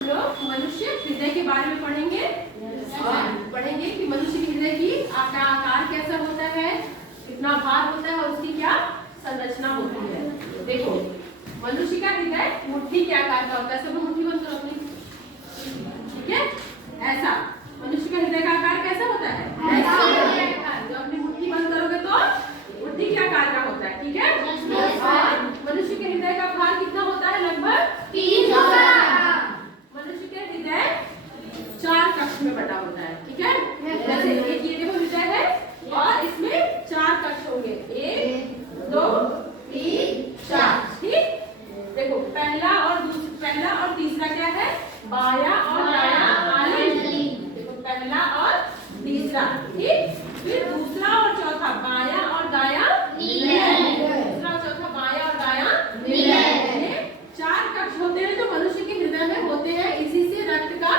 लोग मनुष्य हृदय के बारे में पढ़ेंगे और पढ़ेंगे कि मनुष्य के हृदय की आकार कैसा होता है, कितना भार होता है और उसकी क्या संरचना होती है। देखो मनुष्य का हृदय मुट्ठी के आकार का होता है। सब मुट्ठी बंद करो अपनी, ठीक है। ऐसा मनुष्य का हृदय का आकार कैसा होता है, ऐसा। जो अपनी मुट्ठी बंद करोगे तो मुट्ठी के आकार का होता है, ठीक है। और मनुष्य के हृदय का भार कितना होता है, लगभग 300। मनुष्य के हृदय 4 कक्ष में बटा होता है, ठीक है। जैसे एक ये देखो हृदय है और इसमें 4 कक्ष होंगे, 1 2 3 4, ठीक। देखो पहला और तीसरा क्या है, बाया और दाया आलिंगनी। देखो पहला और तीसरा, ठीक। फिर दूसरा और चौथा बाया और दाया मिलन। दूसरा और चौथा बाया और दाया मिलन। ये 4 कक्ष होते हैं जो मनुष्य के हृदय में होते हैं। इसी से रक्त का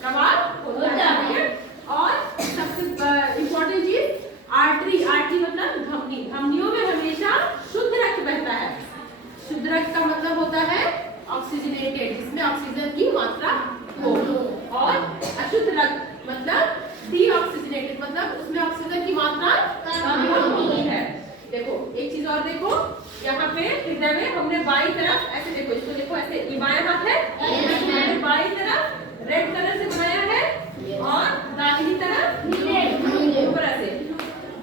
प्रवाह होता है। और सबसे इम्पोर्टेंट चीज आर्टरी मतलब धमनी। धमनियों में हमेशा शुद्ध रक्त बहता है। शुद्ध रक्त का मतलब होता है ऑक्सीजनेटेड, जिसमें ऑक्सीजन की मात्रा हो। और अशुद्ध रक्त मतलब डीऑक्सीजनेटेड, मतलब उसमें ऑक्सीजन की मात्रा कम होती है। देखो एक चीज और देखो, यहाँ पे हृदय में हमने बाईं तरफ ऐसे देखो, इसको देखो ऐसे, ये बायां हाथ है, हमने बाईं तरफ रेड कलर से बनाया है और दाहिनी तरफ ऊपर ऐसे।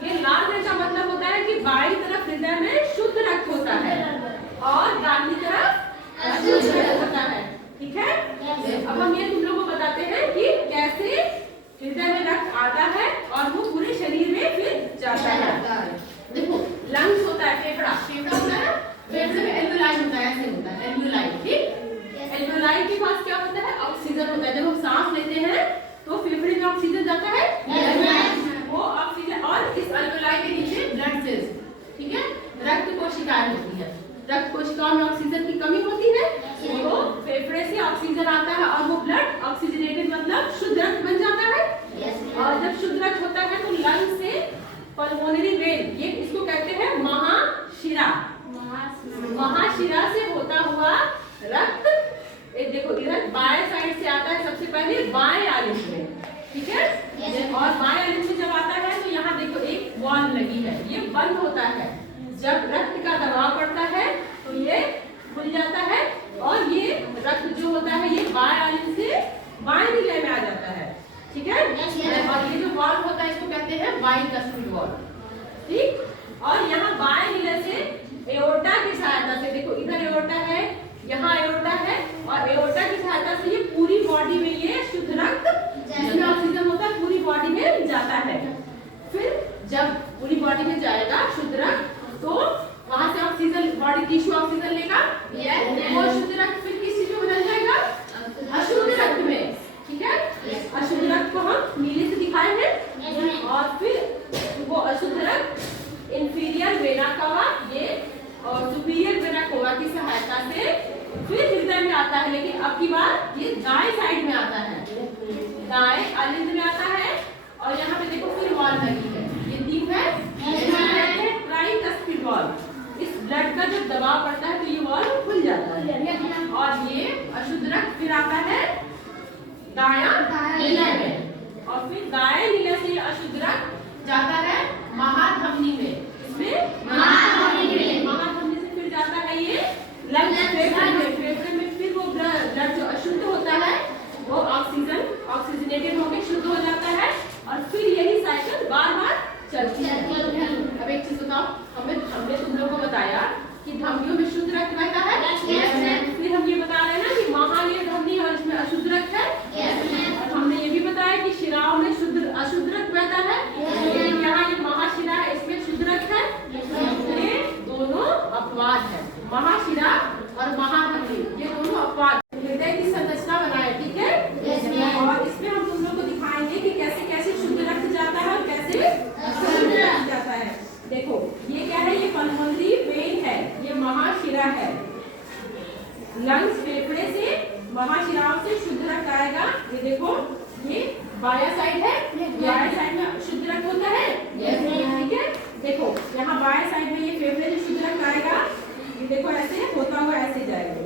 ये लाल रंग का मतलब होता है कि बाईं तरफ हृदय में शुद्ध रक्त होता है और दाहिनी तरफ अशुद्ध रक्त होता है, ठीक है। अब हम ये तुम लोगों को बताते हैं कि कैसे हृदय में रक्त आता है और वो पूरे शरीर में फिर जाता है। देखो लंग्स होता है, फेफड़ा होता है, फेफड़े में एल्वियोलाई होता है, ऐसे होता है एल्वियोलाई, ठीक। एल्वियोलाई के पास क्या होता है, ऑक्सीजन होता है। जब हम सांस लेते हैं तो फेफड़े में ऑक्सीजन जाता है, वो ऑक्सीजन, और इस एल्वियोलाई के नीचे ब्लड सेल्स, ठीक है, रक्त कोशिकाएं होती है। रक्त कोशिकाओं में ऑक्सीजन की कमी होती है तो फेफड़े से ऑक्सीजन आता है और वो ब्लड ऑक्सीजनेटेड मतलब शुद्ध रक्त बन जाता है। और जब शुद्ध रक्त होता है तो लंग से पल्मोनरी वेन, ये इसको कहते हैं महाशिरा। महाशिरा से होता हुआ रक्त देखो इधर बाएं साइड से आता है, सबसे पहले बाएं आलिंग में, ठीक है। और बाएं आलिंग में जब आता है तो यहाँ देखो एक वॉल्व लगी है, ये बंद होता है। जब रक्त का दबाव पड़ता है तो ये खुल जाता है और ये रक्त जो होता है ये बाएं आलिंग से बाएं निलय में आ जाता है, ठीक है। और ये जो वॉल्व होता है इसको कहते हैं बाइकस्पिड वॉल्व, ठीक। और यहाँ बाएं निलय से एओर्टा की सहायता से, देखो इधर एओर्टा है, यहाँ एओर्टा है, और एओर्टा की सहायता से ये पूरी बॉडी में ये शुद्ध रक्त जिसमें ऑक्सीजन होता है पूरी बॉडी में जाता है। फिर जब पूरी बॉडी में जाएगा शुद्ध रक्त तो वहां से ऑक्सीजन, बॉडी टिश्यू ऑक्सीजन लेगा, वो शुद्ध रक्त फिर किस चीज में बदल जाएगा, अशुद्ध रक्त में, ठीक है। अशुद्ध रक्त को हम नीले से दिखाए हैं। और फिर वो अशुद्ध रक्त इंफीरियर वेना कावा ये और सुपीरियर वेना कावा की सहायता से फिर हृदय में आता है। लेकिन अब की बार ये दाएं साइड में आता है, दाएं आलिंद में आता है। और यहाँ पे देखो फिर वॉल्व लगी है, ये 3 है ट्राइकस्पिड वॉल्व। इस ब्लड का जब दबाव पड़ता है तो ये वॉल्व खुल जाता है और ये अशुद्ध रक्त फिर आता है दायां निलय में। और फिर दाएं निलय से अशुद्ध रक्त जाता है महाधमनी में, इसमें महाधमनी से फिर जाता है ये लंग फेफड़े में। फिर वो ब्लड जो अशुद्ध होता है वो ऑक्सीजनेटेड होकर शुद्ध हो जाता है और फिर यही साइकिल बार-बार चलती है। अब एक चीज बताओ, हमने तुम लोगों को बताया कि धमनियों में शुद्ध रक्त बहता है। फिर हम ये बता रहे हैं ना कि महानीय धमनी और इसमें अशुद्ध रक्त है। और हमने ये भी बताया कि शिराओं में अशुद्ध रक्त बहता है, लेकिन यहाँ ये महाशिरा है, इसमें शुद्ध रक्त है। ये दोनों अपवाद है, महाशिरा और महाधमनी, ये दोनों अपवाद। हृदय की संरचना बनाए, ठीक है। और इसमें हम तुम लोग को दिखाएंगे कि कैसे कैसे शुद्ध रक्त जाता है और कैसे अशुद्ध रक्त जाता है। देखो ये क्या है, ये पल्मोनरी वेन है, ये महाशिरा है। लंग्स फेफड़े से महाशिराओं से शुद्ध रक्त आएगा। ये देखो ये बायां साइड है, बायां साइड में शुद्ध रक्त होता है, ठीक है। देखो यहाँ बायां साइड में ये फेफड़े से शुद्ध रक्त आएगा, ये देखो ऐसे होता हुआ ऐसे जाएगा।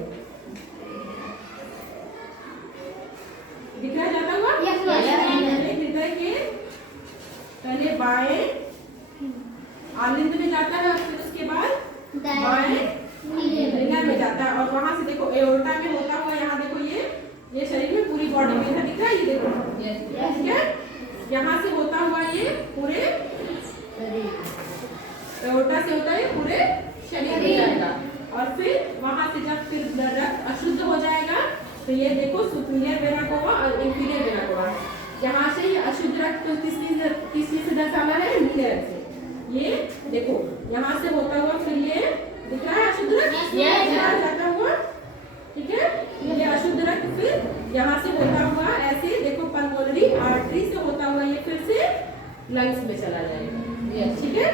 दिख रहा है जाता हुआ? पहले हृदय के पहले बाएं आलिंद में जाता है और फिर उसके बाद बाएं हृदय में जाता है और वहां से देखो एओर्टा में होता हुआ यहाँ देखो ये शरीर में पूरी बॉडी में इधर दिख रहा है, ये देखो ठीक है। यहाँ से होता हुआ ये पूरे एओर्टा से होता है पूरे शरीर में जाएगा और फिर वहां से जब फिर रक्त अशुद्ध हो जाएगा तो ये देखो सुपीरियर वेना कोवा और इंफीरियर वेना कोवा, यहाँ से ये अशुद्ध रक्त किस चीज से दर्शाना है? नीले रक्त से। ये देखो यहाँ से होता हुआ फिर ये दिख रहा है अशुद्ध रक्त जाता हुआ, ठीक है। ये अशुद्ध रक्त फिर यहाँ से होता हुआ ऐसे देखो पल्मोनरी आर्टरी से होता हुआ ये फिर से लंग्स में चला जाएगा, ठीक है।